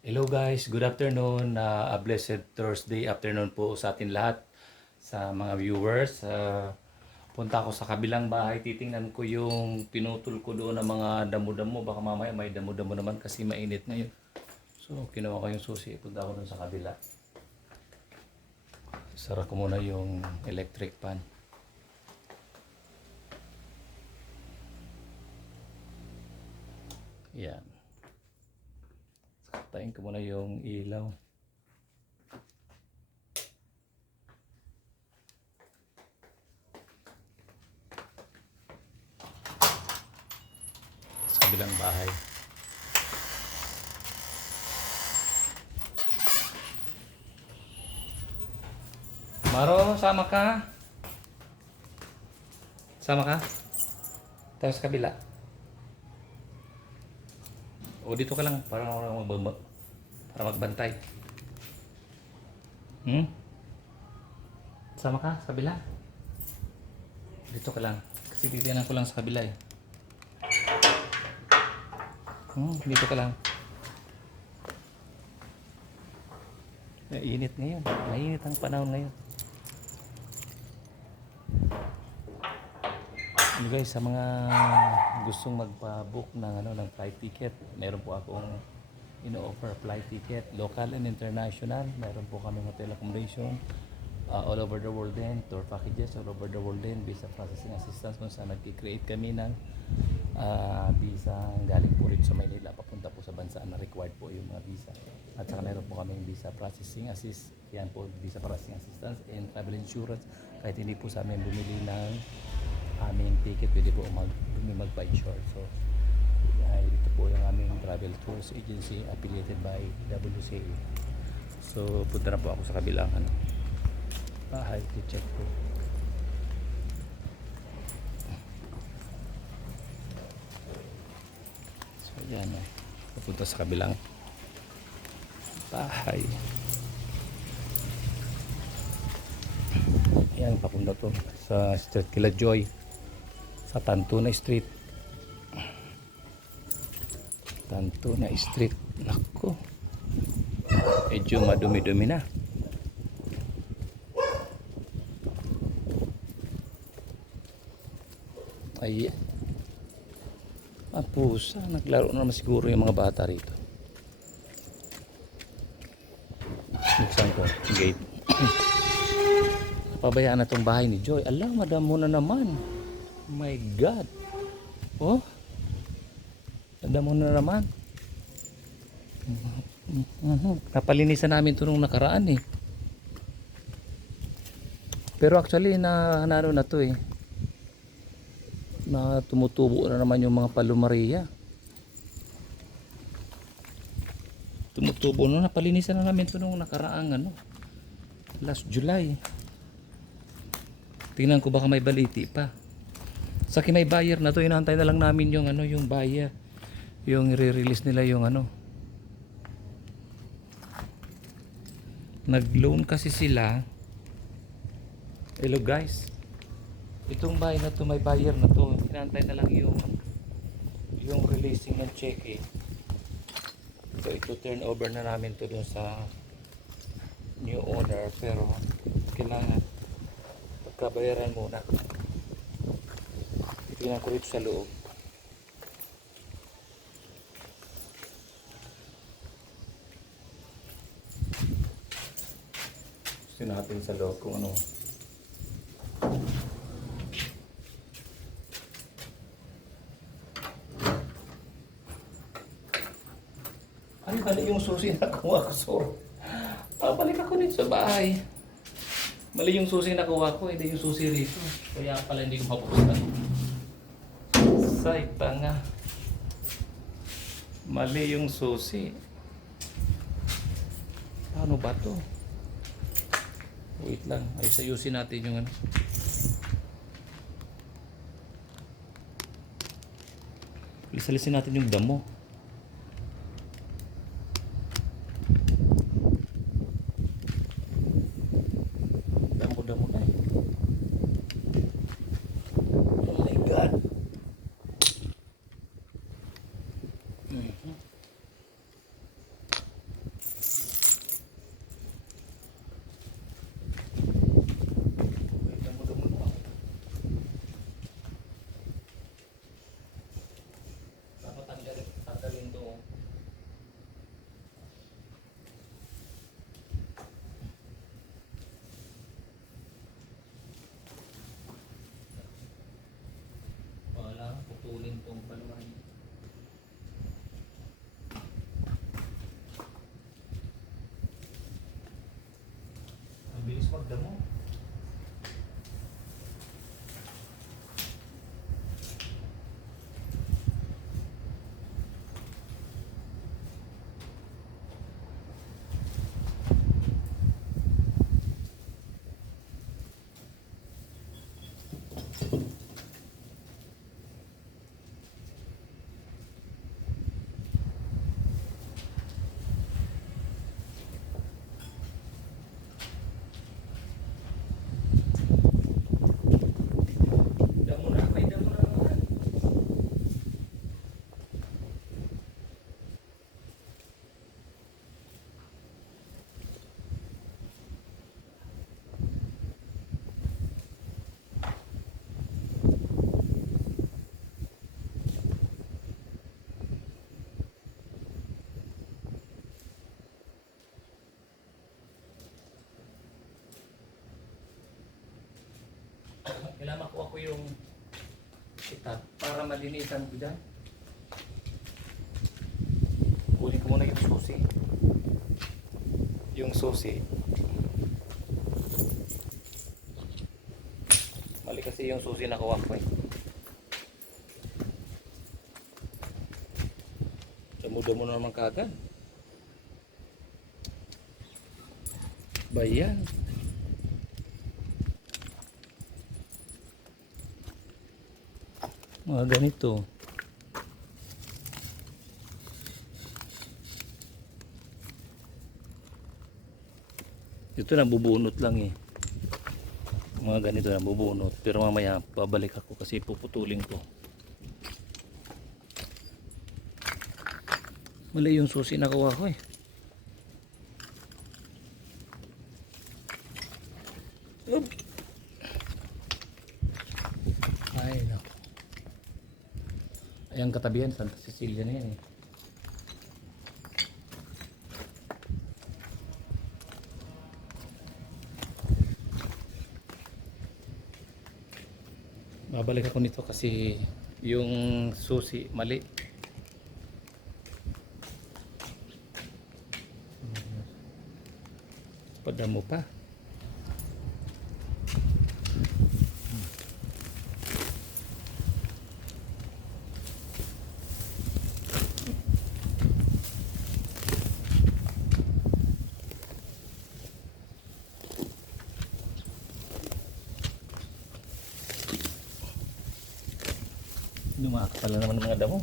Hello guys, good afternoon. A blessed Thursday afternoon po sa atin lahat, sa mga viewers. Punta ako sa kabilang bahay, titingnan ko yung pinutol ko doon ng mga damo-damo. Baka mamaya may damo-damo naman kasi mainit ngayon. So kinuha ko yung susi, punta ako doon sa kabila. Sara ko muna yung electric fan. Yan. Tayin ko muna yung ilaw. Sa kabilang bahay. Maro, sama ka? Sama ka? Tayo sa kabila. O dito ka lang para magbantay. Sama ka sa kabila? Dito ka lang. Kasi titinan ko lang sa kabila eh. Dito ka lang. Mainit ngayon. Mainit ang panahon ngayon. Ano guys, sa mga gustong magpa-book ng flight ticket, meron po akong ino-offer flight ticket, local and international. Meron po kami hotel accommodation all over the world din, tour packages all over the world din, visa processing assistance kung saan nag-create kami ng visa galing po rin sa Maynila papunta po sa bansa na required po yung mga visa. At saka meron po kami visa processing assist, yan po, visa processing assistance and travel insurance. Kahit hindi po sa amin bumili ng aming ticket, pwede po mag-insure. So ito po yung aming travel tours agency affiliated by WCA. So punta na po ako sa kabilang bahay, i-check po. So yan pupunta sa kabilang bahay. Yan, papunta to sa Street Kila Joy, sa Tantuna Street. Tantuna Street. Nako, medyo madumi-dumi na. Ay, pusa, naglaro na naman siguro yung mga bata rito. Buksan ko yung gate. Pabayaan na tong bahay ni Joy. Ala, madamo na naman. My God. Oh, madamo na naman. Napalinisan namin ito nung nakaraan eh. Pero actually na to eh, na tumutubo na naman yung mga palumaria. Tumutubo na, napalinisan na namin ito nung nakaraang last July. Tingnan ko baka may baliti pa. Sa may buyer na to, inaantay na lang namin yung yung buyer, yung i-release nila yung nag-loan kasi sila. Hello guys, itong bahay na to, may buyer na to, inaantay na lang yung releasing ng check eh. So ito turn over na namin to dun sa new owner, pero kailangan pagkabayaran muna. Tingnan ko rito sa loob. Gusto natin sa loob kung ano. Mali yung susi na kuha ko. So, balik ako din sa bahay. Mali yung susi na kuha ko, hindi yung susi rito. Kaya pala hindi ko mabuksan. Say tanga. Mali yung susi. Paano ba to? Wait lang, ayusin natin yung Lisalisin natin yung damo. Damo na eh. Oh my God. paluwahin. Ang bilis magdamo. Damo na, may damo na naman. Kailangan makuha ko yung itat para malinisan ko dyan. Kunin ko muna yung susi. Yung susi. Mali kasi yung susi na kuha ko eh. Damo-damo na naman kagad. Bayan. Mga ganito. Ito na bubunot lang eh. Mga ganito na bubunot. Pero mamaya babalik ako kasi puputulin ko. Mali yung susi na kuha ko eh. Oop. Ay no. Ayan katabihan, Santa Cecilia na yan eh. Babalik ako nito kasi yung susi mali. Padamo pa. Lumakas pala naman ng mga damo.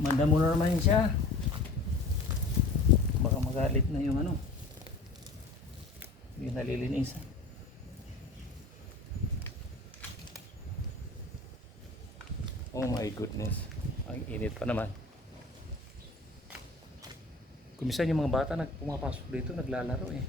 Madamo na naman siya. Baka magalit na yung ano. Yung nalilinisan. Oh my goodness. Ang init pa naman. Kumisan yung mga bata pumapasok dito, naglalaro eh.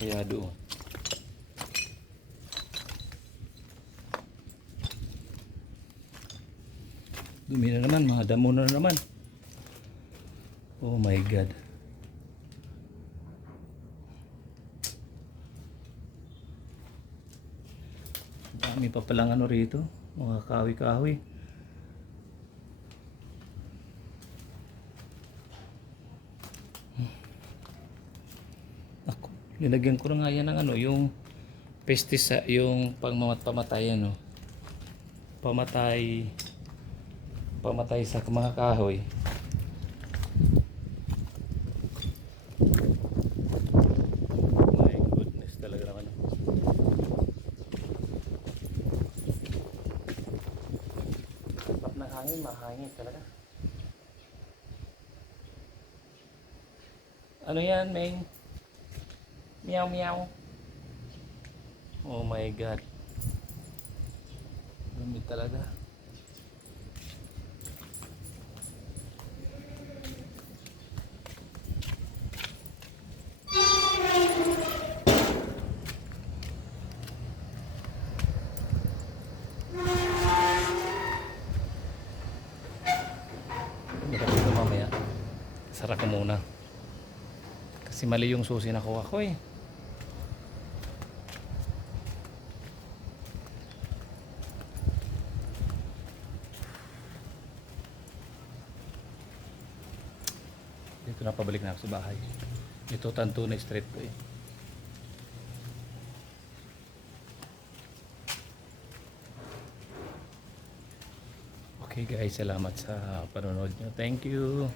Kaya doon. Dumi na naman, mga damo na naman. Oh my God. Dami pa palang ano rito, mga kahoy-kahoy. Ako, nilagyan ko na nga yan ng ano, yung pesticide, yung pangmamatay ano. Pamatay sa mga kahoy. My goodness, talaga naman. Kapag ng hangin, mahangin talaga. Ano yan, Meng? Meow meow. Oh my God. Dumi talaga. Sara ko muna. Kasi mali yung susi na kuha ko eh. Dito na pabalik na ako sa bahay. Ito Tanto na street ko eh. Okay guys, salamat sa panonood nyo. Thank you.